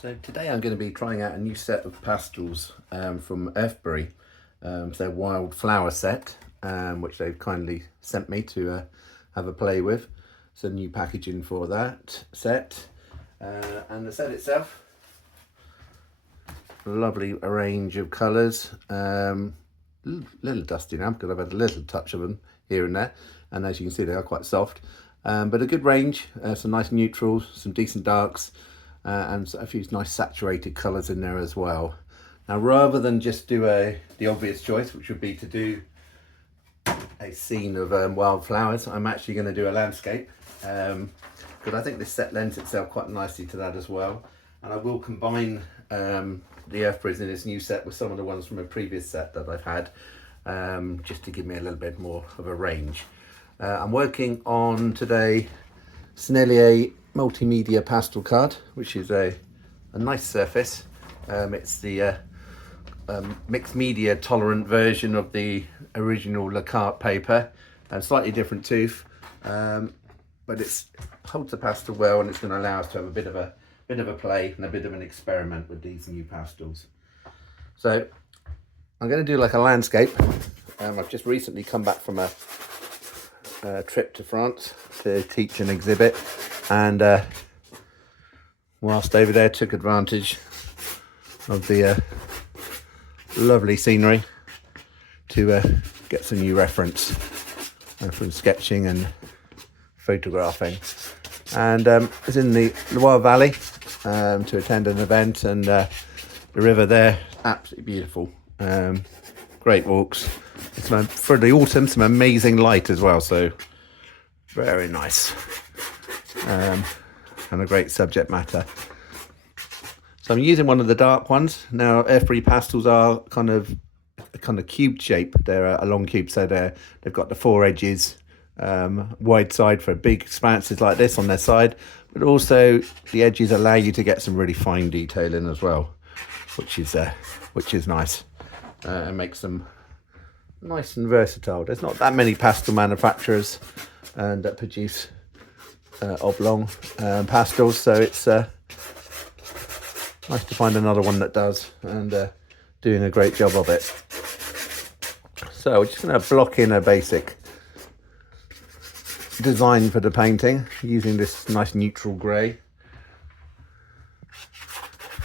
So today I'm going to be trying out a new set of pastels from Earthberry. It's their wildflower set, which they've kindly sent me to have a play with. So new packaging for that set. And the set itself, lovely range of colours. Little dusty now because I've had a little touch of them here and there. And as you can see, they are quite soft. But a good range, some nice neutrals, some decent darks. And a few nice saturated colours in there as well. Now, rather than just do the obvious choice, which would be to do a scene of wildflowers, I'm actually going to do a landscape, because I think this set lends itself quite nicely to that as well. And I will combine the Earthberries in this new set with some of the ones from a previous set that I've had, just to give me a little bit more of a range. I'm working on today Sennelier multimedia pastel card, which is a nice surface. It's the mixed media tolerant version of the original Le Carte paper, and slightly different tooth, but it holds the pastel well, and it's going to allow us to have a bit of a play and a bit of an experiment with these new pastels. So I'm going to do like a landscape. I've just recently come back from a trip to France to teach an exhibit, and whilst over there took advantage of the lovely scenery to get some new reference from sketching and photographing, and was in the Loire Valley to attend an event, and the river there, absolutely beautiful. Great walks. For the autumn, some amazing light as well, so very nice. And a great subject matter. So I'm using one of the dark ones. Now, Earthberry pastels are kind of cube shape. They're a long cube, so they've got the four edges, wide side for big expanses like this on their side, but also the edges allow you to get some really fine detail in as well, which is nice, and makes them nice and versatile. There's not that many pastel manufacturers that produce oblong pastels, so it's nice to find another one that does, and doing a great job of it. So we're just going to block in a basic design for the painting using this nice neutral grey.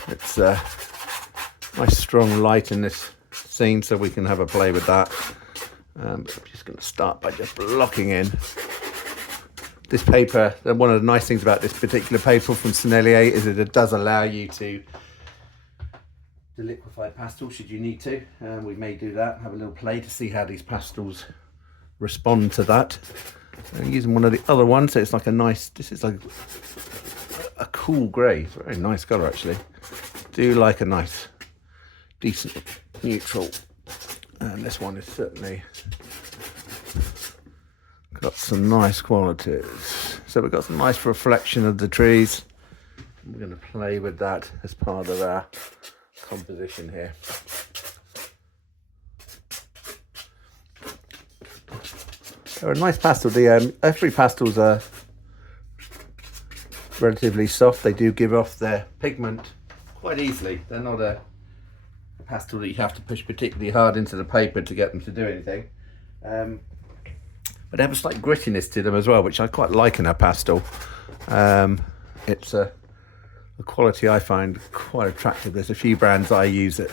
It's nice strong light in this scene, so we can have a play with that. But I'm just going to start by just blocking in this paper. One of the nice things about this particular paper from Sennelier is that it does allow you to liquefy pastel should you need to. We may do that, have a little play to see how these pastels respond to that. I'm using one of the other ones, so it's like a nice, this is like a cool grey. It's a very nice colour actually. Do like a nice decent neutral, and this one is certainly got some nice qualities. So we've got some nice reflection of the trees. We're going to play with that as part of our composition here. They're a nice pastel. The Earthberry pastels are relatively soft. They do give off their pigment quite easily. They're not a pastel that you have to push particularly hard into the paper to get them to do anything. But they have a slight grittiness to them as well, which I quite like in a pastel. It's a quality I find quite attractive. There's a few brands I use that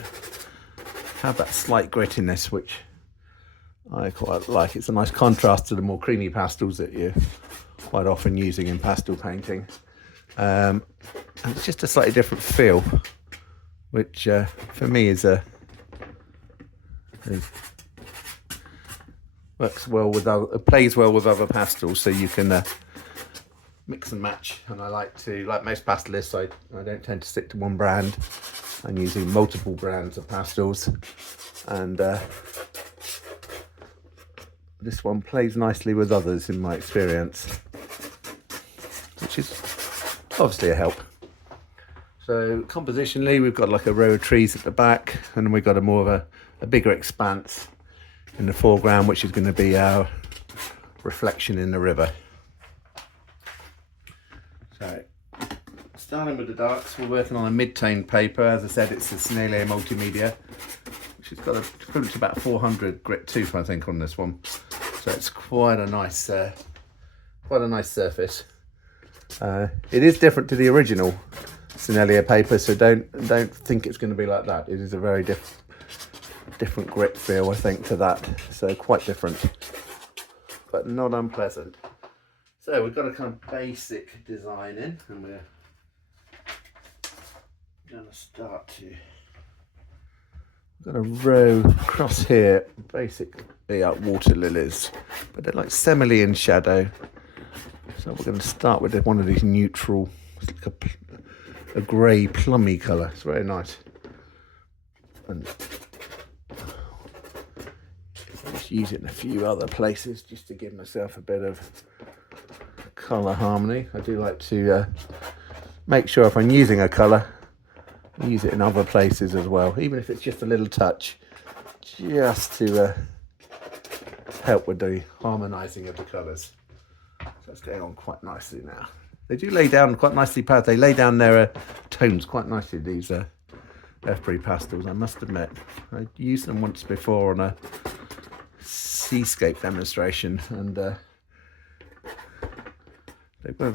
have that slight grittiness, which I quite like. It's a nice contrast to the more creamy pastels that you're quite often using in pastel painting. And it's just a slightly different feel, which for me is works well with plays well with other pastels, so you can mix and match. And I like most pastelists, I don't tend to stick to one brand. I'm using multiple brands of pastels, and this one plays nicely with others in my experience, which is obviously a help. So compositionally, we've got like a row of trees at the back, and then we've got more of a bigger expanse in the foreground, which is going to be our reflection in the river. So starting with the darks, we're working on a mid-tone paper. As I said, it's a Sennelier Multimedia, which has got equivalent to about 400 grit tooth, I think, on this one. So it's quite a nice surface. It is different to the original Sennelier paper, so don't think it's going to be like that. It is a very different grip feel, I think, to that. So quite different, but not unpleasant. So we've got a kind of basic design in, and we're going to start to. We've got a row across here, basically water lilies, but they're like semily shadow. So we're going to start with one of these neutral, it's like a grey plummy colour. It's very nice. And I'll just use it in a few other places just to give myself a bit of colour harmony. I do like to make sure if I'm using a colour, I use it in other places as well, even if it's just a little touch, just to help with the harmonising of the colours. So it's going on quite nicely now. They do lay down quite nicely, they lay down their tones quite nicely, these Earthberry pastels, I must admit. I used them once before on a seascape demonstration, and they were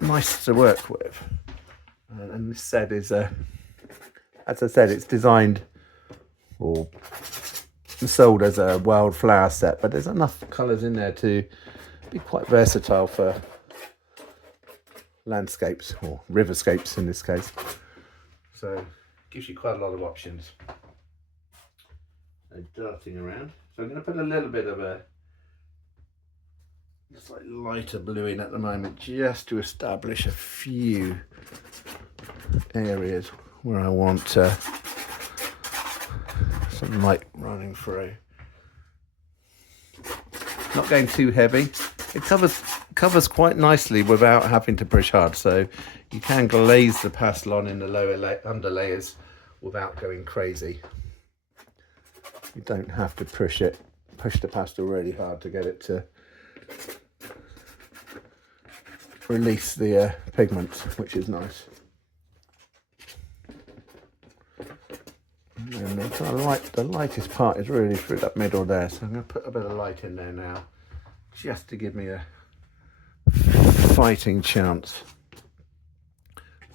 nice to work with. And this set is, as I said, it's designed or sold as a wildflower set, but there's enough colours in there to be quite versatile for landscapes or riverscapes in this case. So it gives you quite a lot of options. So darting around. So I'm going to put a little bit of a just like lighter blue in at the moment, just to establish a few areas where I want some light running through. Not going too heavy. It covers quite nicely without having to push hard, so you can glaze the pastel on in the lower under layers without going crazy. You don't have to push the pastel really hard to get it to release the pigment, which is nice. And the lightest part is really through that middle there, so I'm going to put a bit of light in there now, just to give me a fighting chance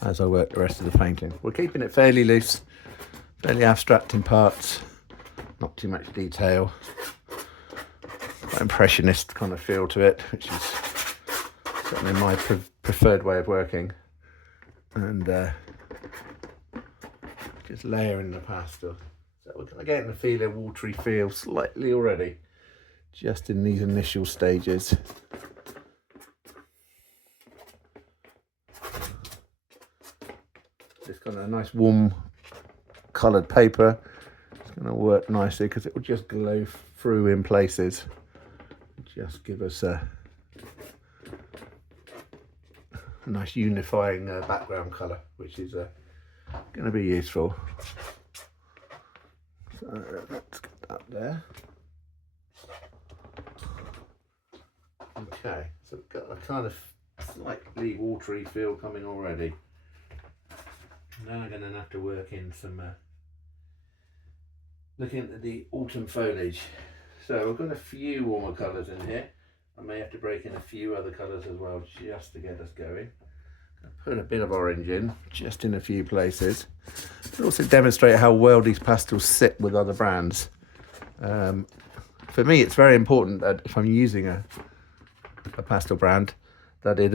as I work the rest of the painting. We're keeping it fairly loose, fairly abstract in parts, not too much detail. Quite impressionist kind of feel to it, which is certainly my preferred way of working. And just layering the pastel. So we're kind of getting the feel of watery feel slightly already, just in these initial stages. It's got a nice warm coloured paper. It's going to work nicely because it will just glow through in places. Just give us a nice unifying background colour, which is going to be useful. So let's get that there. Okay, so we've got a kind of slightly watery feel coming already. Now I'm going to have to work in some looking at the autumn foliage. So I've got a few warmer colours in here. I may have to break in a few other colours as well, just to get us going. Put a bit of orange in, just in a few places. But also demonstrate how well these pastels sit with other brands. For me, it's very important that if I'm using a pastel brand, that it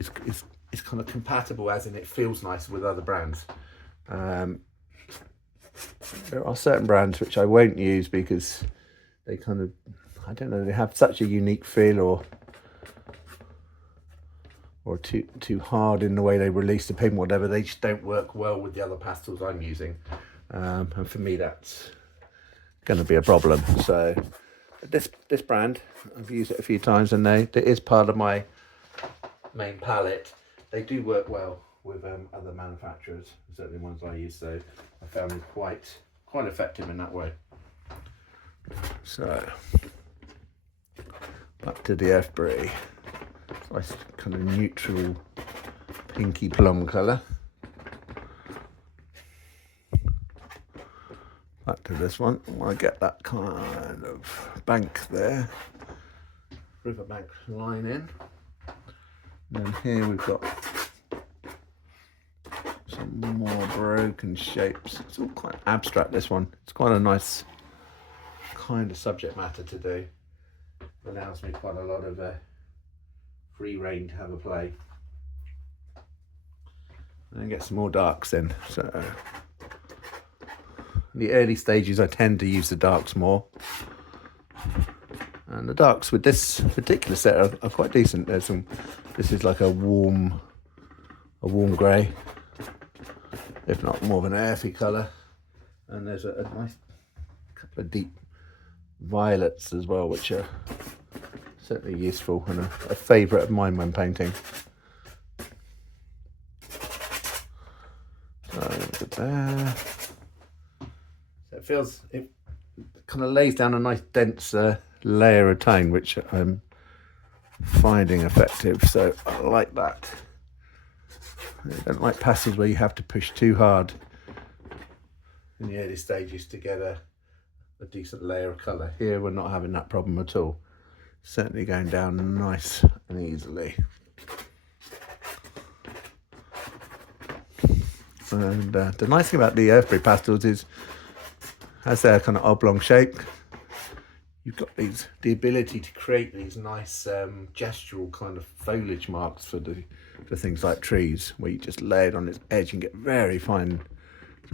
is kind of compatible, as in it feels nice with other brands. There are certain brands which I won't use because they kind of, I don't know, they have such a unique feel or too hard in the way they release the pigment, whatever. They just don't work well with the other pastels I'm using. And for me, that's going to be a problem. So this brand, I've used it a few times, and it is part of my main palette. They do work well with other manufacturers, certainly ones I use, so I found them quite effective in that way. So back to the Earthberry. Nice kind of neutral pinky plum colour. Back to this one. I get that kind of bank there, riverbank line in. And then here we've got some more broken shapes. It's all quite abstract, this one. It's quite a nice kind of subject matter to do. Allows me quite a lot of free rein to have a play. And then get some more darks in. So in the early stages I tend to use the darks more. And the darks with this particular set are quite decent. There's some, this is like a warm grey, if not more of an earthy colour. And there's a nice couple of deep violets as well, which are certainly useful and a favourite of mine when painting. So there. So it kind of lays down a nice dense layer of tone, which I'm finding effective. So I like that. I don't like pastels where you have to push too hard in the early stages to get a decent layer of colour. Here we're not having that problem at all. Certainly going down nice and easily. And the nice thing about the Earthberry pastels is, as they're kind of oblong shape, you've got the ability to create these nice gestural kind of foliage marks for things like trees, where you just lay it on its edge and get very fine,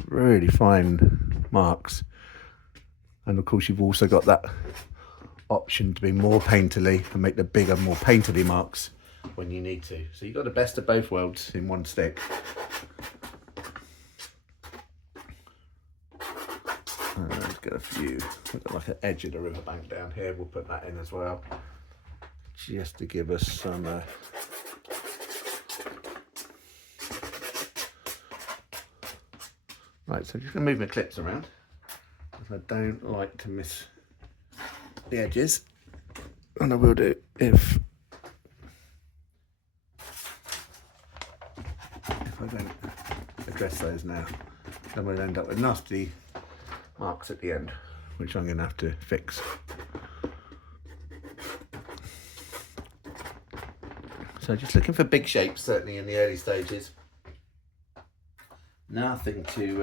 really fine marks. And of course you've also got that option to be more painterly and make the bigger, more painterly marks when you need to. So you've got the best of both worlds in one stick. Let's get a few, we've got like an edge of the riverbank down here, we'll put that in as well, just to give us some right. So I'm just going to move my clips around, because I don't like to miss the edges, and I will do if I don't address those now, then we'll end up with nasty marks at the end, which I'm going to have to fix. So just looking for big shapes, certainly in the early stages. Nothing too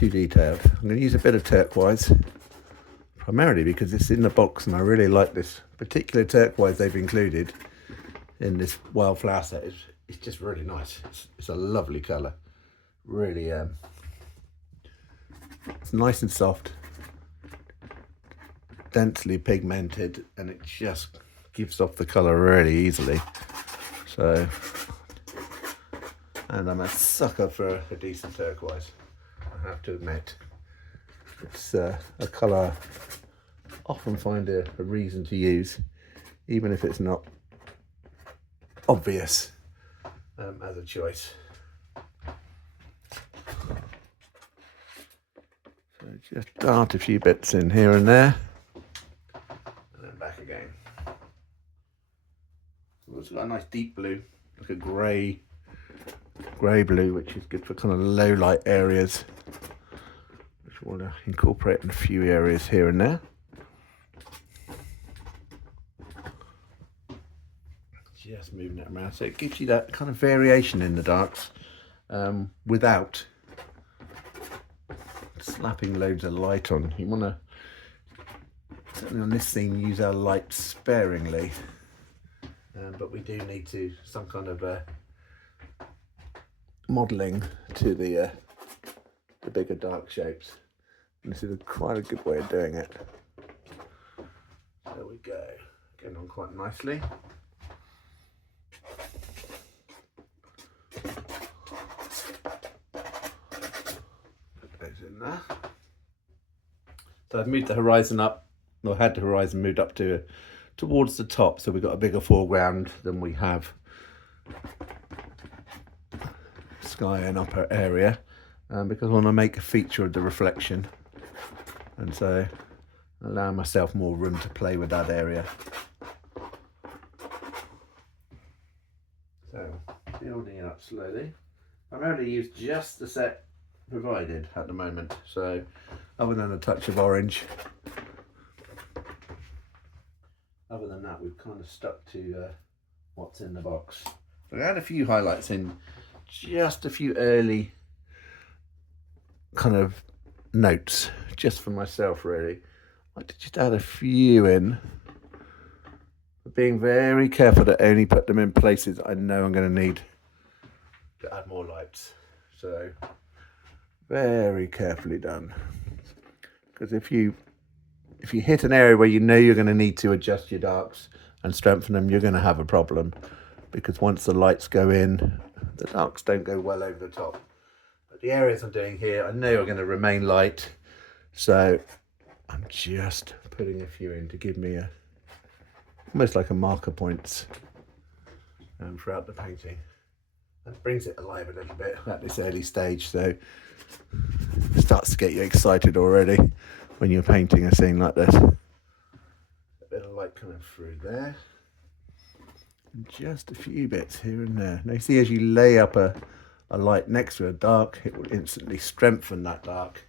detailed. I'm going to use a bit of turquoise, primarily because it's in the box and I really like this particular turquoise they've included in this wildflower set. It's just really nice. It's a lovely colour. Really, it's nice and soft, densely pigmented, and it just gives off the colour really easily. So, and I'm a sucker for a decent turquoise, I have to admit. It's a colour I often find a reason to use, even if it's not obvious as a choice. So just dart a few bits in here and there, and then back again. We've also got a nice deep blue, like a grey blue, which is good for kind of low light areas, which we'll incorporate in a few areas here and there. Just moving it around, so it gives you that kind of variation in the darks without slapping loads of light on. You want to, certainly on this scene, use our light sparingly, but we do need to some kind of modelling to the bigger dark shapes. And this is quite a good way of doing it. There we go, getting on quite nicely. Put those in there. So I've moved the horizon up, or had the horizon moved up towards the top, so we've got a bigger foreground than we have sky and upper area, because I want to make a feature of the reflection and so allow myself more room to play with that area. So building it up slowly. I've only used just the set provided at the moment, so other than a touch of orange, other than that we've kind of stuck to what's in the box. So I had a few highlights in, just a few early kind of notes just for myself really. I like to just add a few in, but being very careful to only put them in places I know I'm going to need to add more lights. So very carefully done, because if you hit an area where you know you're going to need to adjust your darks and strengthen them, you're going to have a problem, because once the lights go in, the darks don't go well over the top. But the areas I'm doing here, I know are going to remain light, so I'm just putting a few in to give me almost like a marker points throughout the painting. That brings it alive a little bit at this early stage, so it starts to get you excited already when you're painting a scene like this. A bit of light coming through there, and just a few bits here and there. Now you see, as you lay up a light next to a dark, it will instantly strengthen that dark,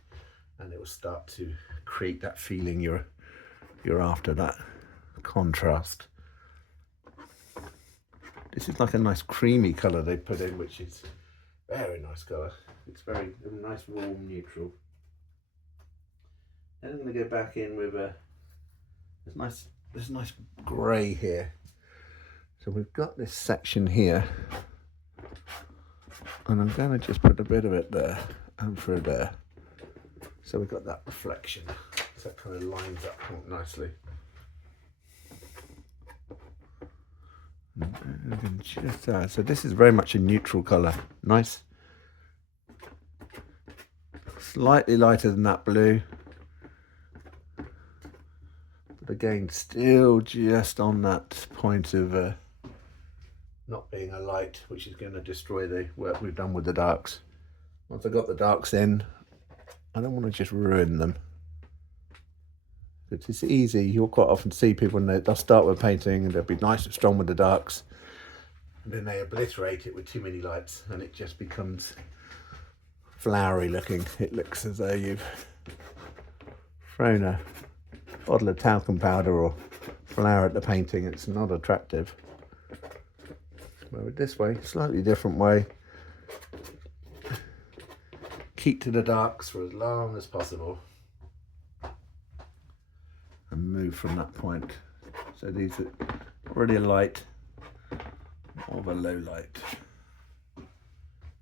and it will start to create that feeling you're after, that contrast. This is like a nice creamy colour they put in, which is very nice colour. It's very a nice warm neutral. Then I'm going to go back in with this nice grey here. So we've got this section here, and I'm going to just put a bit of it there and through there. So we've got that reflection. So that kind of lines up quite nicely. So this is very much a neutral colour. Nice. Slightly lighter than that blue. But again, still just on that point of not being a light, which is going to destroy the work we've done with the darks. Once I've got the darks in, I don't want to just ruin them. It's easy. You'll quite often see people when they'll start with painting and they'll be nice and strong with the darks, and then they obliterate it with too many lights and it just becomes flowery looking. It looks as though you've thrown a bottle of talcum powder or flour at the painting. It's not attractive. But with this way, slightly different way, keep to the darks for as long as possible and move from that point. So these are already a light, more of a low light.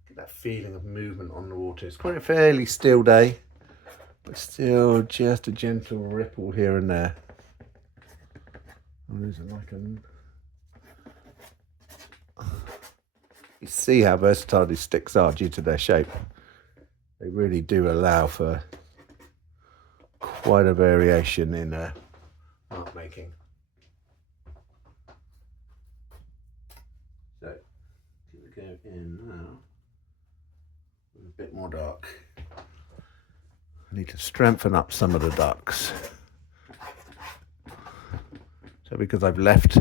Get that feeling of movement on the water. It's quite a fairly still day, but still just a gentle ripple here and there. And there's like you see how versatile these sticks are due to their shape. They really do allow for quite a variation in art making. So we go in now with a bit more dark. I need to strengthen up some of the darks. So because I've left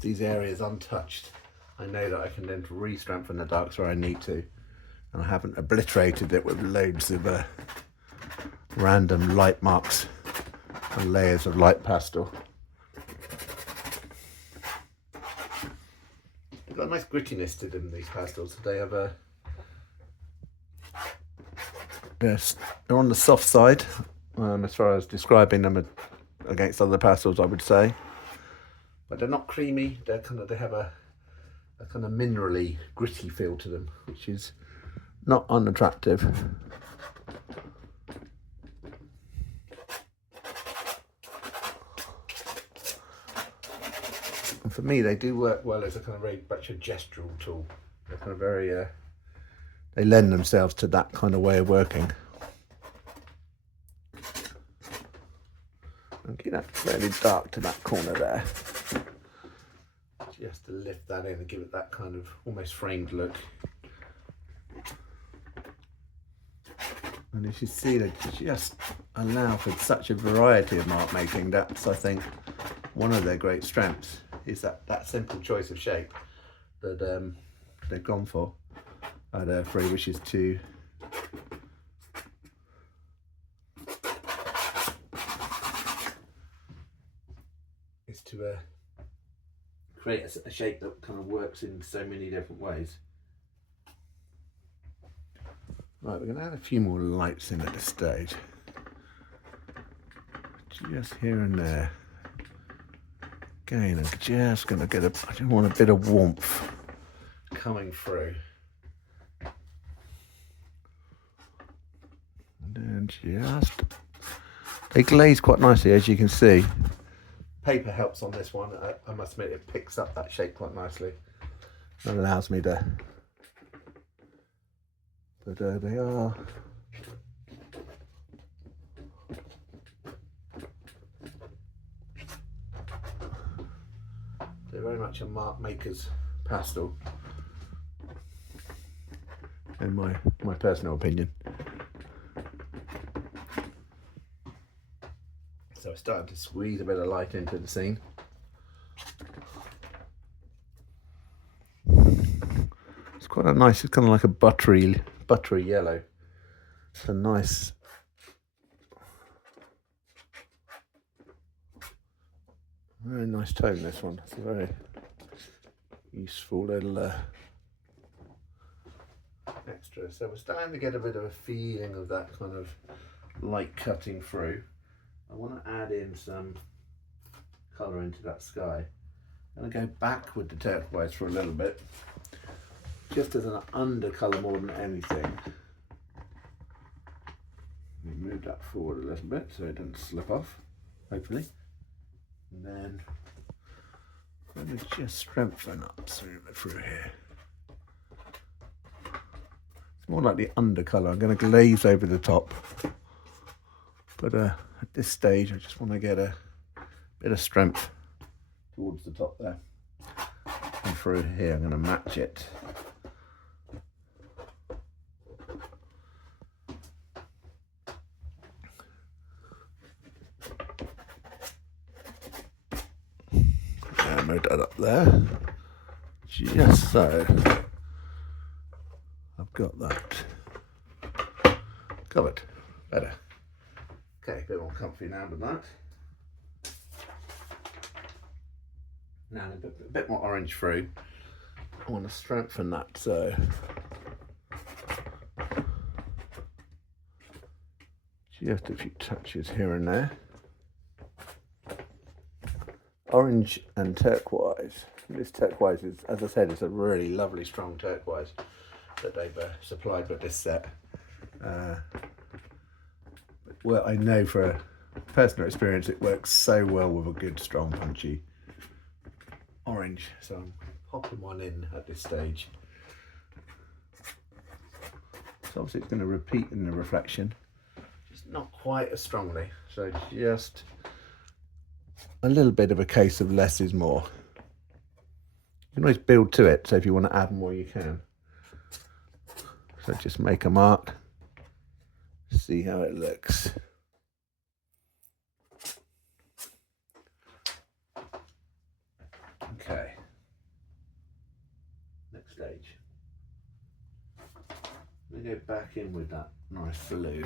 these areas untouched, I know that I can then re-strengthen the darks where I need to, and I haven't obliterated it with loads of random light marks and layers of light pastel. They've got a nice grittiness to them, these pastels. They have they're on the soft side as far as describing them against other pastels, I would say. But they're not creamy. They have a kind of minerally, gritty feel to them, which is not unattractive. And for me, they do work well as a kind of very much a gestural tool. They're kind of very, they lend themselves to that kind of way of working. And get that fairly dark to that corner there. Just to lift that in and give it that kind of almost framed look. And as you see, they just allow for such a variety of mark making. That's, I think, one of their great strengths, is that simple choice of shape that they've gone for at Earthberry, which is to create a shape that kind of works in so many different ways. Right, we're going to add a few more lights in at this stage, just here and there. Again, I'm just going to get I just want a bit of warmth coming through. And then they glaze quite nicely, as you can see. Paper helps on this one. I must admit, it picks up that shape quite nicely. That allows me to. But they are. They're very much a mark maker's pastel, in my personal opinion. So I'm starting to squeeze a bit of light into the scene. It's quite a nice, it's kind of like a buttery yellow. It's a nice, very nice tone, this one. It's a very useful little extra. So we're starting to get a bit of a feeling of that kind of light cutting through. I want to add in some colour into that sky. I'm going to go back with the turquoise for a little bit, just as an undercolour more than anything. Move that forward a little bit so it doesn't slip off, hopefully. And then let me just strengthen up through here. It's more like the undercolour. I'm going to glaze over the top, but at this stage I just want to get a bit of strength towards the top there. And through here I'm going to match it. And move that up there, just so. I've got that covered. Better. Okay, a bit more comfy now with that. Now a bit more orange through. I want to strengthen that, so just a few touches here and there. Orange and turquoise. This turquoise is, as I said, it's a really lovely strong turquoise that they've supplied with this set. Well, I know for a personal experience it works so well with a good strong punchy orange, so I'm popping one in at this stage. So obviously it's going to repeat in the reflection, just not quite as strongly, so just a little bit of a case of less is more. You can always build to it, so if you want to add more you can. So just make a mark, see how it looks. Okay, next stage. We go back in with that nice blue.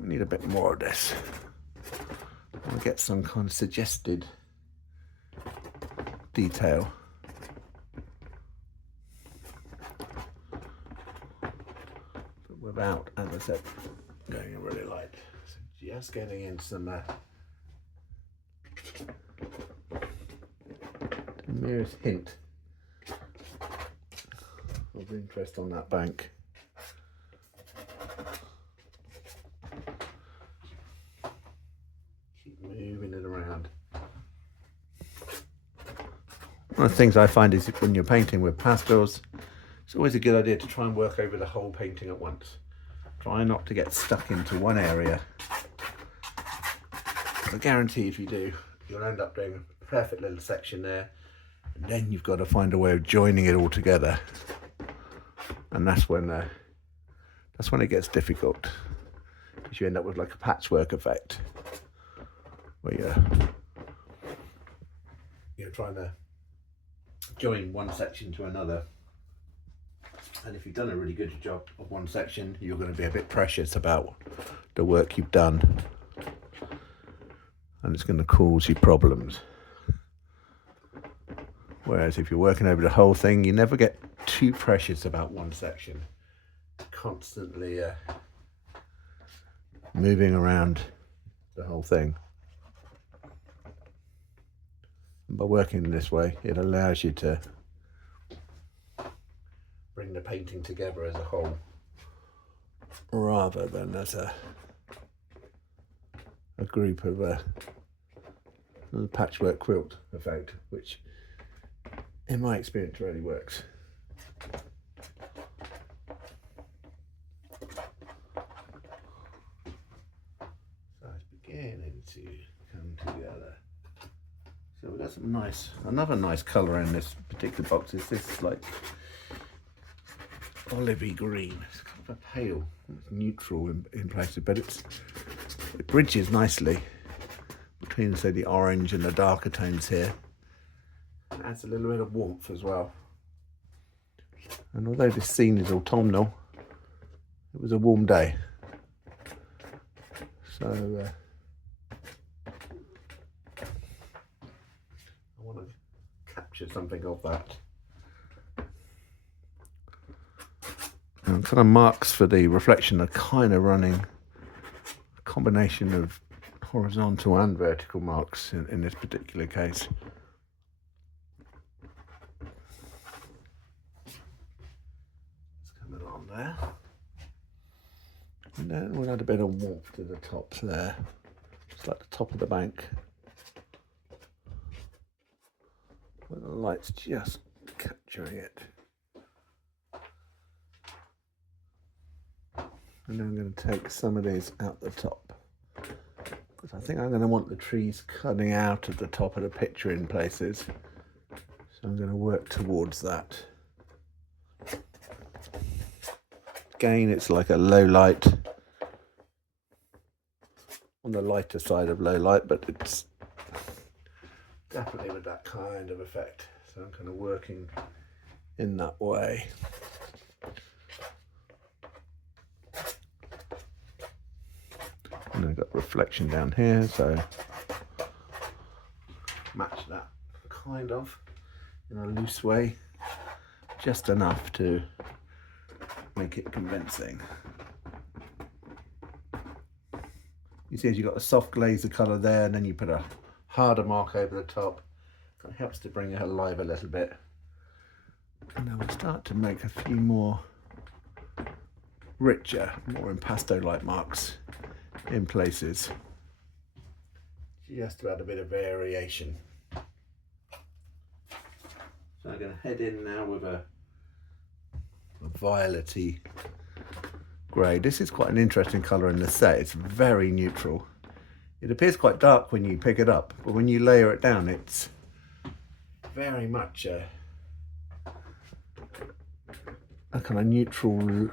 We need a bit more of this. I want to get some kind of suggested detail. But without, as I said, going in really light. So just getting in some the merest hint of interest on that bank. Moving it around. One of the things I find is when you're painting with pastels, it's always a good idea to try and work over the whole painting at once. Try not to get stuck into one area. I guarantee if you do, you'll end up doing a perfect little section there, and then you've got to find a way of joining it all together. And that's when the That's when it gets difficult, because you end up with like a patchwork effect, where you're trying to join one section to another. And if you've done a really good job of one section, you're going to be a bit precious about the work you've done, and it's going to cause you problems. Whereas if you're working over the whole thing, you never get too precious about one section. Constantly moving around the whole thing. And by working in this way, it allows you to bring the painting together as a whole, rather than as a group of a patchwork quilt effect, which in my experience really works. So it's beginning to come together. So we've got some another nice colour in this particular box. Is this like olivey green? It's kind of a pale, it's neutral in places, but it bridges nicely between, say, the orange and the darker tones here. It adds a little bit of warmth as well. And although this scene is autumnal, it was a warm day. So I want to capture something of that. And kind of marks for the reflection are kind of running a combination of horizontal and vertical marks in this particular case. It's coming on there. And then we'll add a bit of warmth to the tops there, just like the top of the bank, where the light's just capturing it. And then I'm going to take some of these out the top, because I think I'm going to want the trees cutting out of the top of the picture in places. So I'm going to work towards that. Again, it's like a low light, on the lighter side of low light, but it's definitely with that kind of effect. So I'm kind of working in that way. And I've got reflection down here, so match that kind of in a loose way, just enough to make it convincing. You see, as you've got a soft glazer colour there, and then you put a harder mark over the top. It helps to bring it alive a little bit. And then we'll start to make a few more richer, more impasto-like marks in places, just to add a bit of variation. So I'm going to head in now with a violety grey. This is quite an interesting colour in the set. It's very neutral. It appears quite dark when you pick it up, but when you layer it down, it's very much a kind of neutral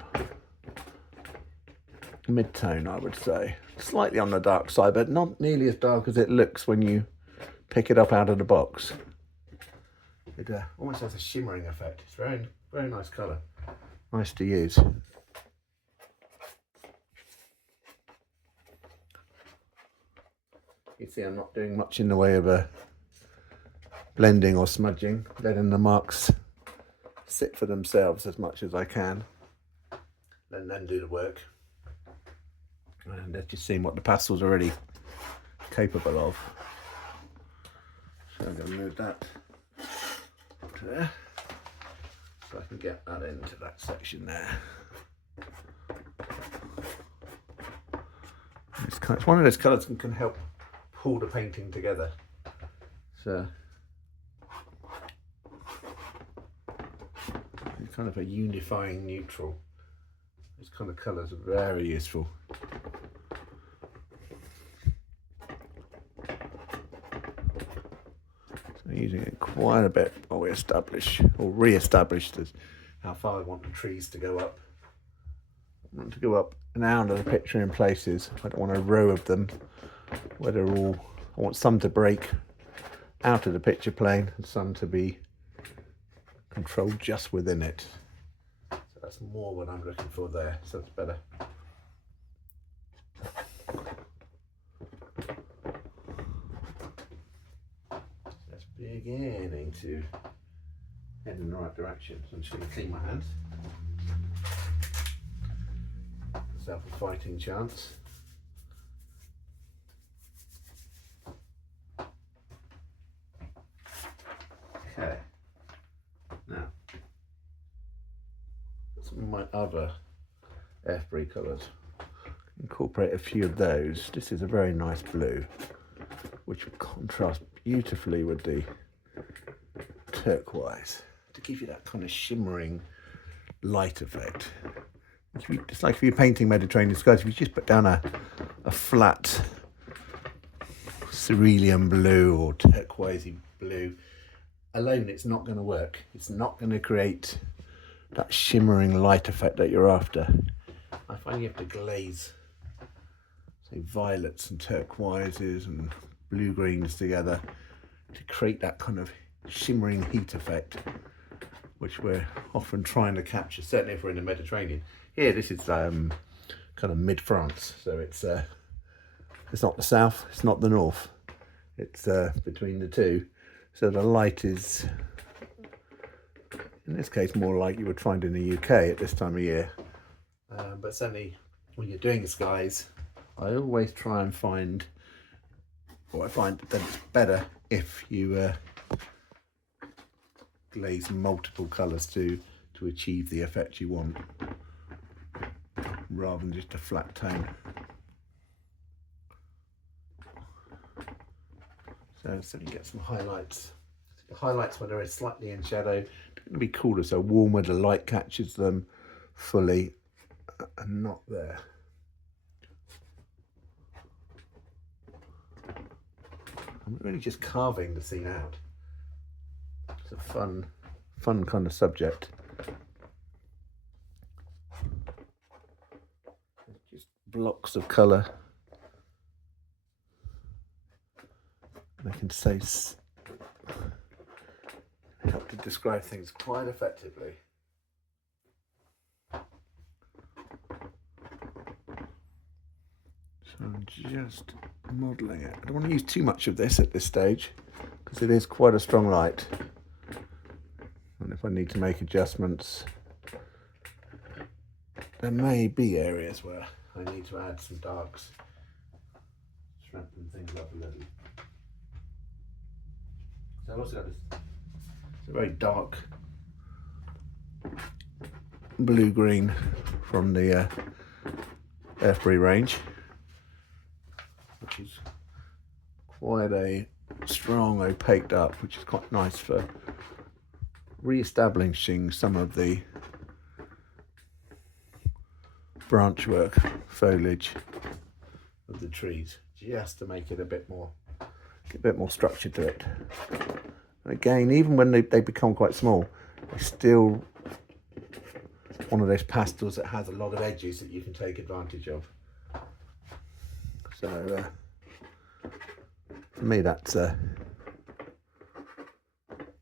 mid-tone, I would say. Slightly on the dark side, but not nearly as dark as it looks when you pick it up out of the box. It almost has a shimmering effect. It's very, very nice colour. Nice to use. You see, I'm not doing much in the way of blending or smudging, letting the marks sit for themselves as much as I can, and then do the work. And let's just see what the pastel's already capable of. So I'm going to move that to there, so I can get that into that section there. It's one of those colours that can help pull the painting together. So it's kind of a unifying neutral. These kind of colours are very useful. So using it quite a bit while we establish or re-establish how far I want the trees to go up. want to go up and out of the picture in places. I don't want a row of them where they're all, I want some to break out of the picture plane and some to be controlled just within it. So that's more what I'm looking for there, so it's better. That's beginning to head in the right direction. So I'm just going to clean my hands. Myself a fighting chance. Okay. Now, some of my other Earthberry colours. Incorporate a few of those. This is a very nice blue, which will contrast beautifully with the turquoise to give you that kind of shimmering light effect. It's like if you're painting Mediterranean skies, if you just put down a flat cerulean blue or turquoisey blue alone, it's not going to work. It's not going to create that shimmering light effect that you're after. I find you have to glaze, say, violets and turquoises and blue greens together to create that kind of shimmering heat effect, which we're often trying to capture, certainly if we're in the Mediterranean. Here, this is kind of mid-France, so it's not the south, it's not the north, it's between the two. So the light is, in this case, more like you would find in the UK at this time of year. But certainly when you're doing the skies, I always try and find, or I find that it's better if you glaze multiple colours to achieve the effect you want, rather than just a flat tone. So you get some highlights. The highlights when they're slightly in shadow, they're going to be cooler, so warmer, the light catches them fully, and not there. I'm really just carving the scene out. It's a fun kind of subject. Just blocks of colour. They can say, help to describe things quite effectively. So I'm just modelling it. I don't want to use too much of this at this stage because it is quite a strong light. And if I need to make adjustments, there may be areas where I need to add some darks, strengthen things up a little. So I've also got this, it's a very dark blue-green from the Earthberry range, which is quite a strong opaqued up, which is quite nice for re-establishing some of the branch work, foliage of the trees, just to make it a bit more structure to it. And again, even when they become quite small, they're still one of those pastels that has a lot of edges that you can take advantage of. So for me, that's a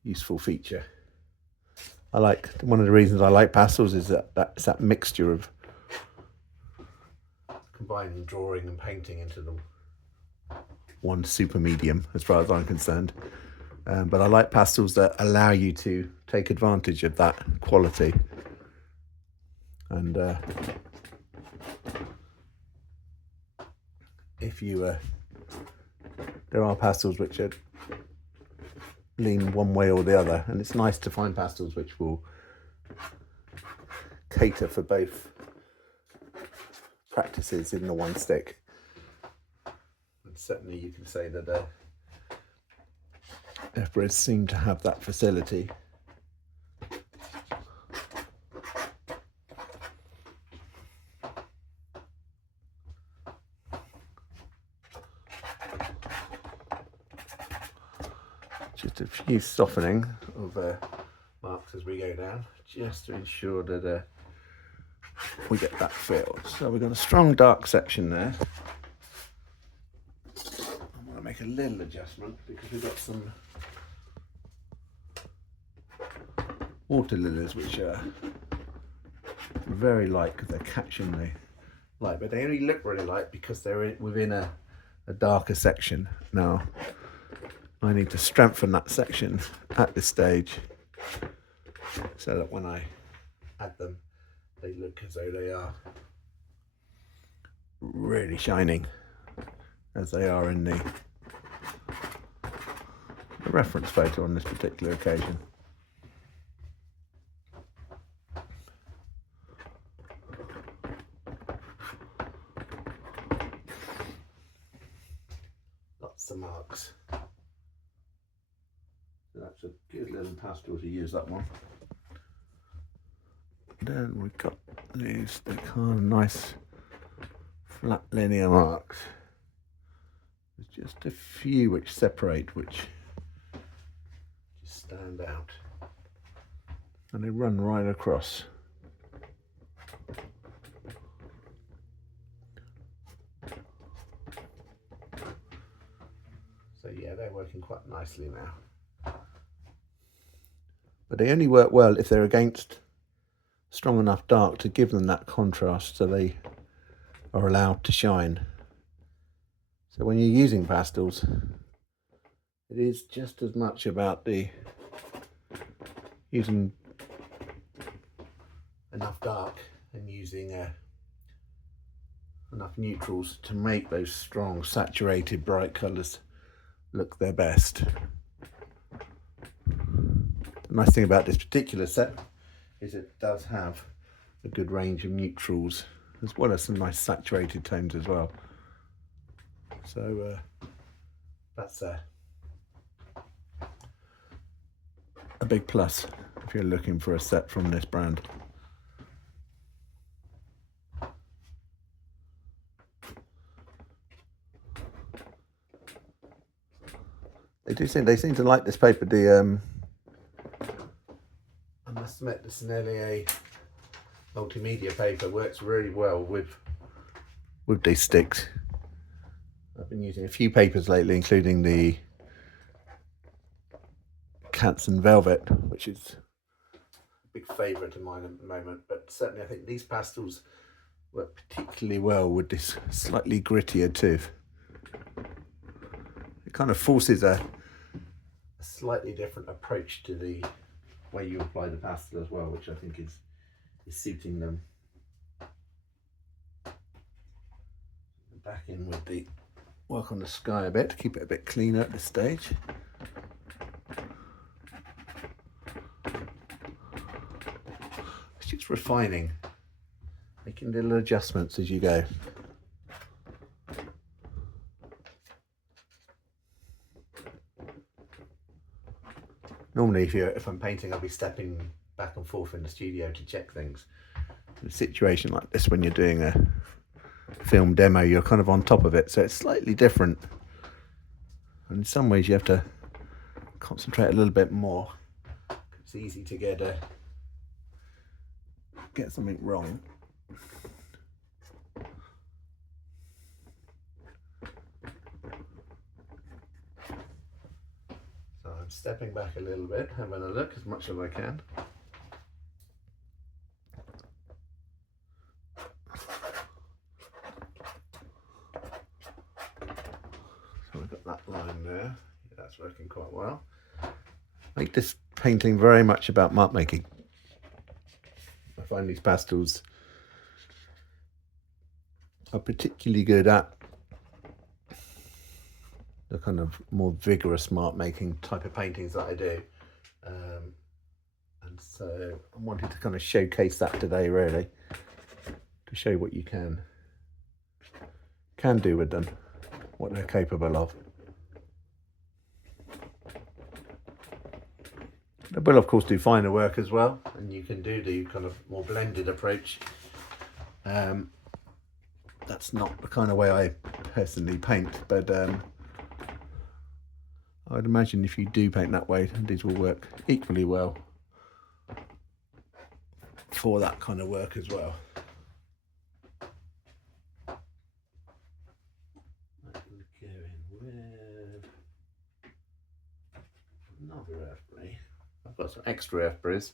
useful feature. I like, one of the reasons I like pastels is it's that mixture of combining drawing and painting into them. One super medium as far as I'm concerned, but I like pastels that allow you to take advantage of that quality. And if you there are pastels which lean one way or the other, and it's nice to find pastels which will cater for both practices in the one stick. Certainly you can say that Earthberry seem to have that facility. Just a few softening of marks as we go down, just to ensure that we get that feel. So we've got a strong dark section there. I'm going to make a little adjustment because we've got some water lilies which are very light because they're catching the light, but they only look really light because they're within a darker section. Now I need to strengthen that section at this stage so that when I add them they look as though they are really shining as they are in the reference photo on this particular occasion. Lots of marks. That's a good little pastel to use, that one. Then we've got these, the kind of nice flat linear marks. There's just a few which separate, which just stand out. And they run right across. So yeah, they're working quite nicely now. But they only work well if they're against strong enough dark to give them that contrast so they are allowed to shine. So when you're using pastels, it is just as much about the using enough dark and using enough neutrals to make those strong, saturated, bright colours look their best. The nice thing about this particular set is it does have a good range of neutrals as well as some nice saturated tones as well. So that's a big plus if you're looking for a set from this brand. They seem to like this paper. I must admit, this is nearly a multimedia paper. Works really well with these sticks. I've been using a few papers lately, including the Canson Velvet, which is a big favourite of mine at the moment. But certainly I think these pastels work particularly well with this slightly grittier tooth. It kind of forces a slightly different approach to the way you apply the pastel as well, which I think is suiting them. Back in with the work on the sky a bit to keep it a bit cleaner at this stage. It's just refining, making little adjustments as you go. Normally if I'm painting, I'll be stepping back and forth in the studio to check things. In a situation like this, when you're doing a film demo, you're kind of on top of it, so it's slightly different. And in some ways you have to concentrate a little bit more. It's easy to get something wrong. So I'm stepping back a little bit, having a look as much as I can. So we've got that line there. Yeah, that's working quite well. Make this painting very much about mark making. I find these pastels are particularly good at the kind of more vigorous mark making type of paintings that I do, and so I wanted to kind of showcase that today, really, to show what you can do with them, what they're capable of. They will of course do finer work as well, and you can do the kind of more blended approach. That's not the kind of way I personally paint, but I would imagine if you do paint that way, these will work equally well for that kind of work as well. for Earthberry. I've got some extra Earthberries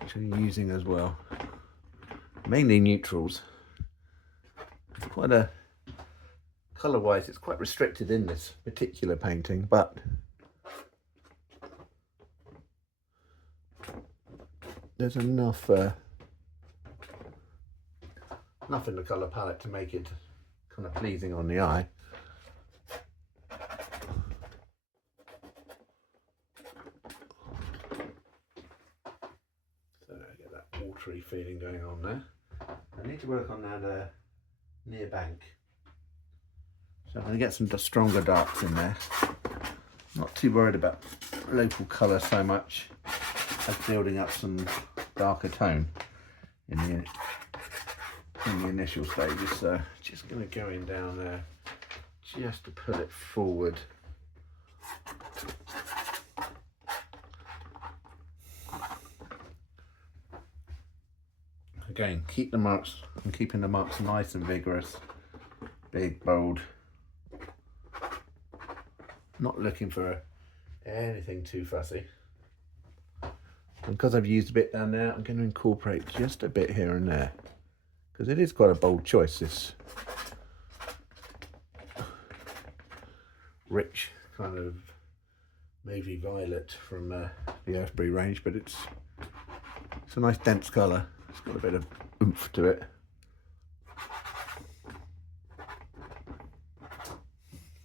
which I'm using as well. Mainly neutrals. It's quite a colour-wise, it's quite restricted in this particular painting, but there's enough in the colour palette to make it kind of pleasing on the eye. So I get that watery feeling going on there. I need to work on that near bank. So I'm going to get some stronger darks in there. Not too worried about local colour so much as building up some darker tone in the initial stages. So just going to go in down there just to pull it forward. Again, keep the marks, I'm keeping the marks nice and vigorous, big, bold. Not looking for anything too fussy. And because I've used a bit down there, I'm going to incorporate just a bit here and there, because it is quite a bold choice, this rich kind of maybe violet from the Earthberry range, but it's a nice dense colour. It's got a bit of oomph to it.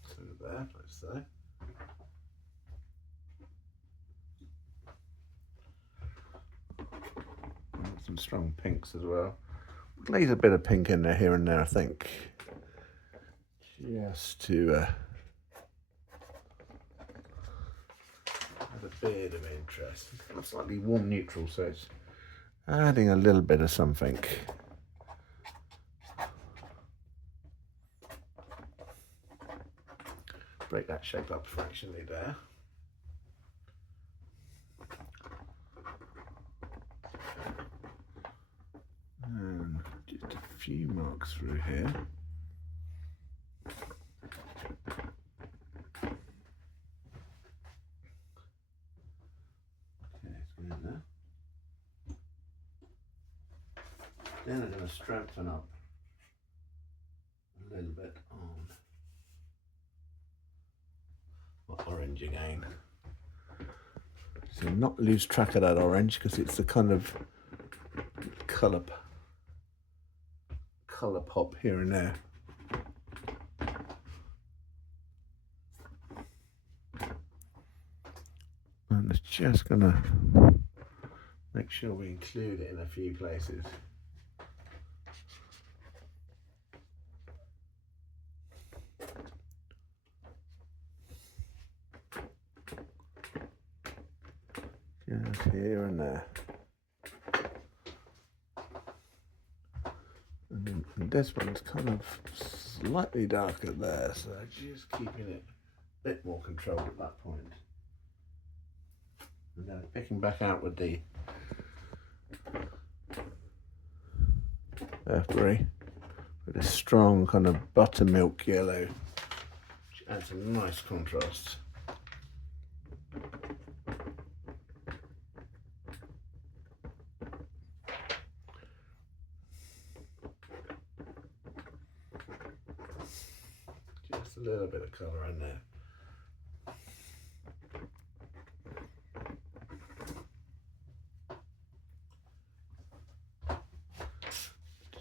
So there, let's say. And some strong pinks as well. Glaze a bit of pink in there here and there, I think, just to have a bit of interest. It's got a slightly warm neutral, so it's adding a little bit of something. Break that shape up fractionally there. And just a few marks through here. Okay, it's going there. Then I'm going to strengthen up a little bit on orange again. So not lose track of that orange, because it's the kind of colour pop here and there. And it's just going to make sure we include it in a few places. Just here and there. And this one's kind of slightly darker there, so just keeping it a bit more controlled at that point. And then picking back out with the Earthberry with a strong kind of buttermilk yellow, which adds some nice contrast. Just a little bit of colour in there.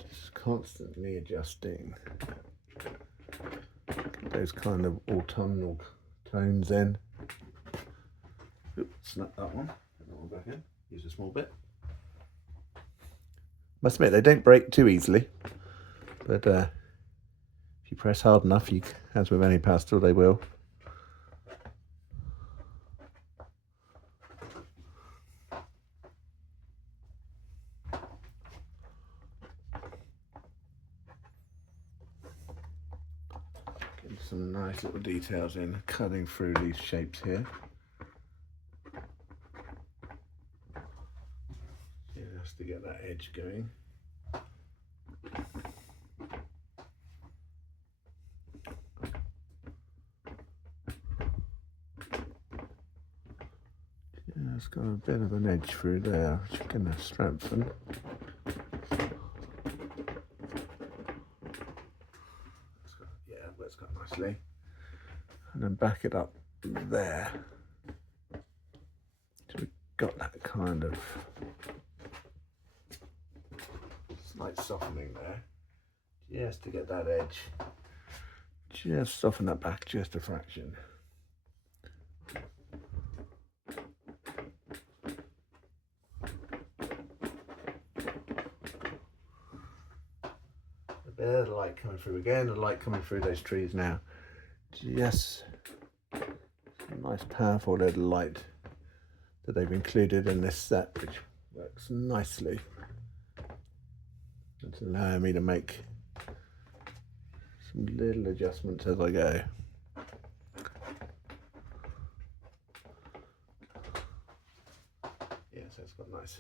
Just constantly adjusting. Get those kind of autumnal tones in. Oops, snap that one. Put that one back in. Use a small bit. Must admit, they don't break too easily, but if you press hard enough, as with any pastel, they will. Getting some nice little details in, cutting through these shapes here. Just to get that edge going. It's got a bit of an edge through there, which I'm going to strengthen. It's got nicely. And then back it up there. So we've got that kind of slight softening there. Just to get that edge. Just soften that back just a fraction. A bit of light coming through again, the light coming through those trees now. Just a nice powerful little light that they've included in this set, which works nicely. It's allowing me to make some little adjustments as I go. Yeah, so it's got nice.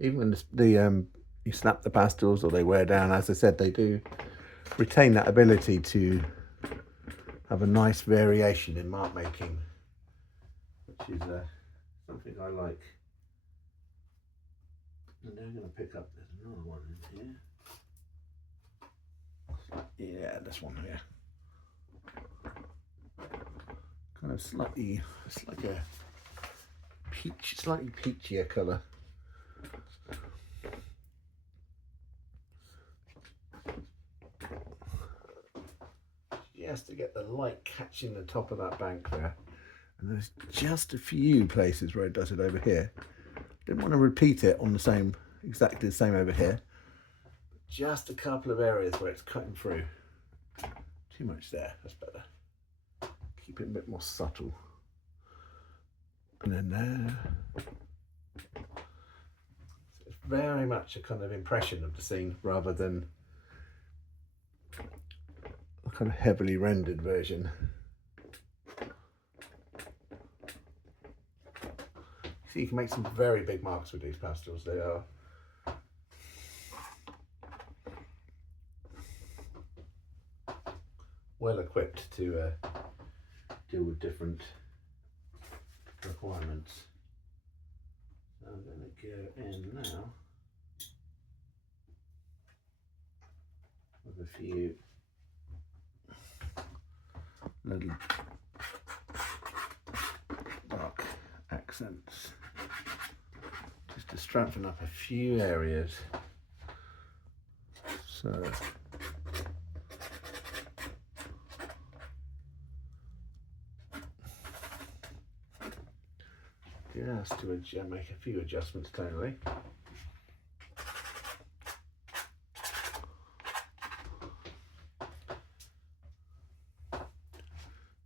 Even when you snap the pastels or they wear down, as I said, they do retain that ability to have a nice variation in mark making, which is something I like. And then I'm going to pick up, there's another one in here. Yeah, this one here. Kind of slightly, it's like a peach, slightly peachier colour. Just to get the light catching the top of that bank there. And there's just a few places where it does it over here. Didn't want to repeat it on the same, exactly the same over here. Just a couple of areas where it's cutting through. Too much there, that's better. Keep it a bit more subtle. And then there. So it's very much a kind of impression of the scene rather than a kind of heavily rendered version. So you can make some very big marks with these pastels. They are well equipped to deal with different requirements. So I'm going to go in now with a few little dark accents, just to strengthen up a few areas. So just to make a few adjustments tonally.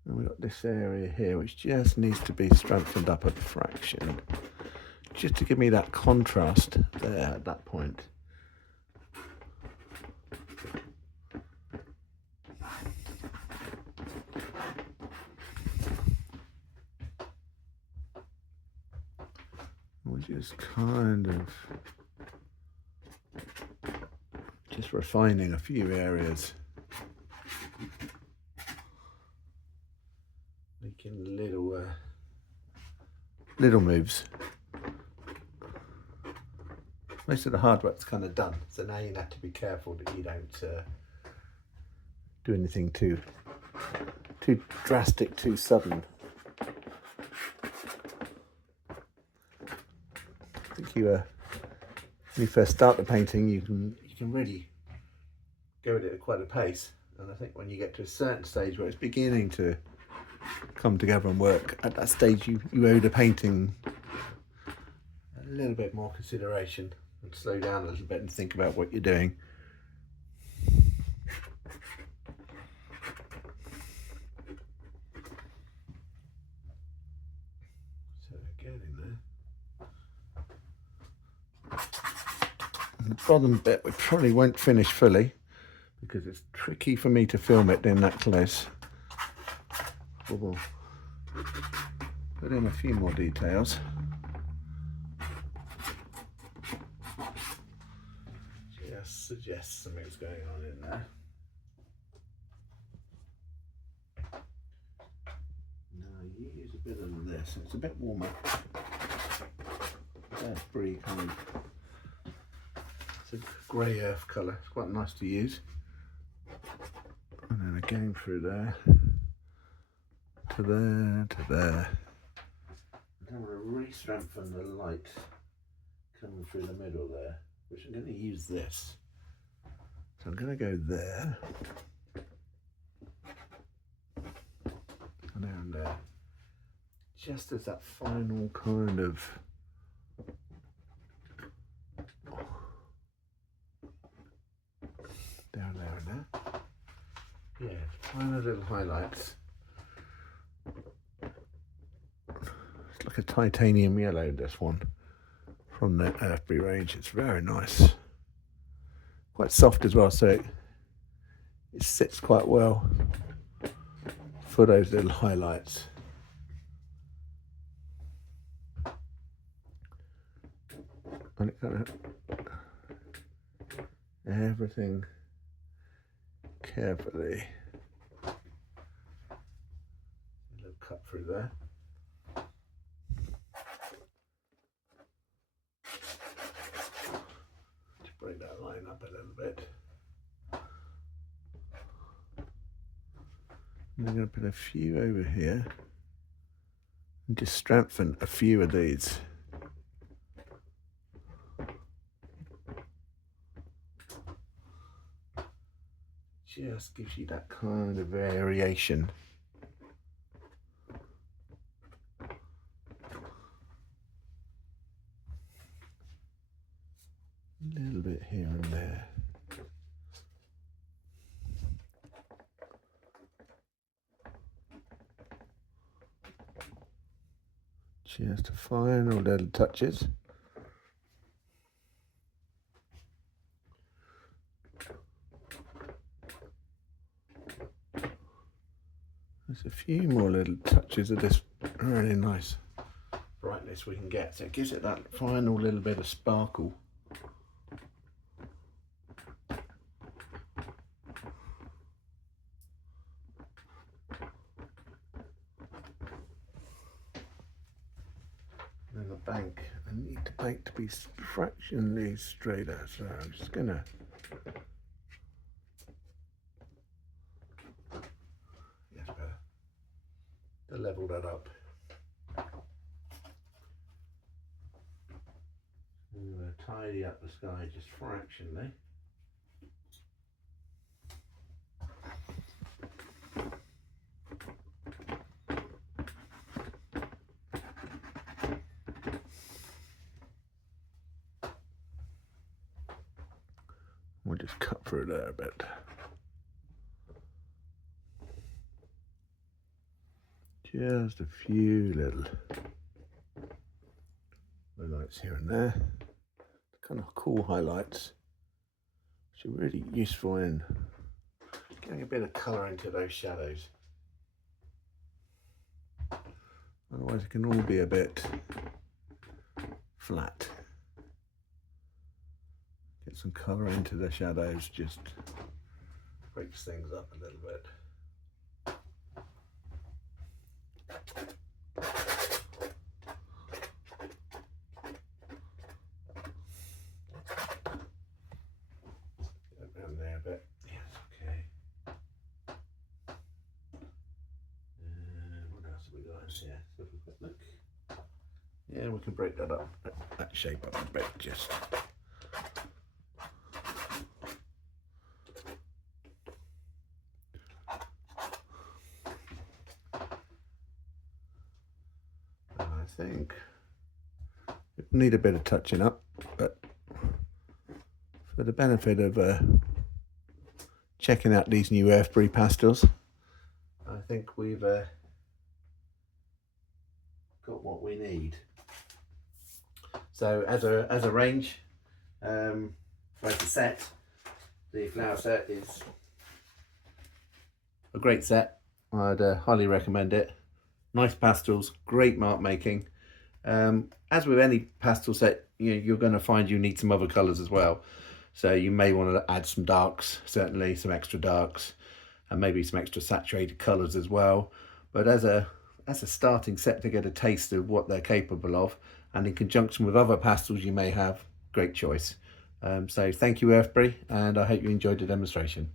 And we've got this area here which just needs to be strengthened up a fraction, just to give me that contrast there at that point. We're just kind of just refining a few areas. Making little moves. Most of the hard work's kind of done, so now you have to be careful that you don't do anything too drastic, too sudden. I think when you first start the painting, you can really go at it at quite a pace, and I think when you get to a certain stage where it's beginning to come together and work, at that stage you owe the painting a little bit more consideration and slow down a little bit and think about what you're doing. So again in there. And the bottom bit we probably won't finish fully because it's tricky for me to film it in that close. We'll put in a few more details. Just suggest something's going on in there. a bit warmer. Earthberry kind of, it's a grey earth colour. It's quite nice to use. And then again through there, to there, to there. And I'm going to re-strengthen the light coming through the middle there, which I'm going to use this. So I'm going to go there, and down there, just as that final kind of down there and there. Yeah, final little highlights. It's like a titanium yellow, this one, from the Earthberry range. It's very nice. Quite soft as well, so it sits quite well for those little highlights. And it kind of, everything carefully. A little cut through there. Just bring that line up a little bit. And I'm going to put a few over here and just strengthen a few of these. Just gives you that kind of variation. A little bit here and there. Just a final little touches. There's a few more little touches of this really nice brightness we can get, so it gives it that final little bit of sparkle. And then the bank, I need the bank to be fractionally straighter, so I'm just gonna to level that up. I'm going to tidy up the sky just fractionally. We'll just cut through there a bit. Just a few little highlights here and there. Kind of cool highlights, which are really useful in getting a bit of colour into those shadows. Otherwise it can all be a bit flat. Get some colour into the shadows, just breaks things up a little bit. Around there a bit. Yes, okay. What else have we got in here? So if we've got, look. Yeah, we can break that up, that shape up a bit, just. I think it need a bit of touching up, but for the benefit of checking out these new Earthberry pastels, I think we've got what we need. So as a range, like a set, the flower set is a great set. I'd highly recommend it. Nice pastels, great mark making. As with any pastel set, you're going to find you need some other colours as well. So you may want to add some darks, certainly some extra darks, and maybe some extra saturated colours as well. But as a as a starting set to get a taste of what they're capable of, and in conjunction with other pastels you may have, great choice. So thank you, Earthberry, and I hope you enjoyed the demonstration.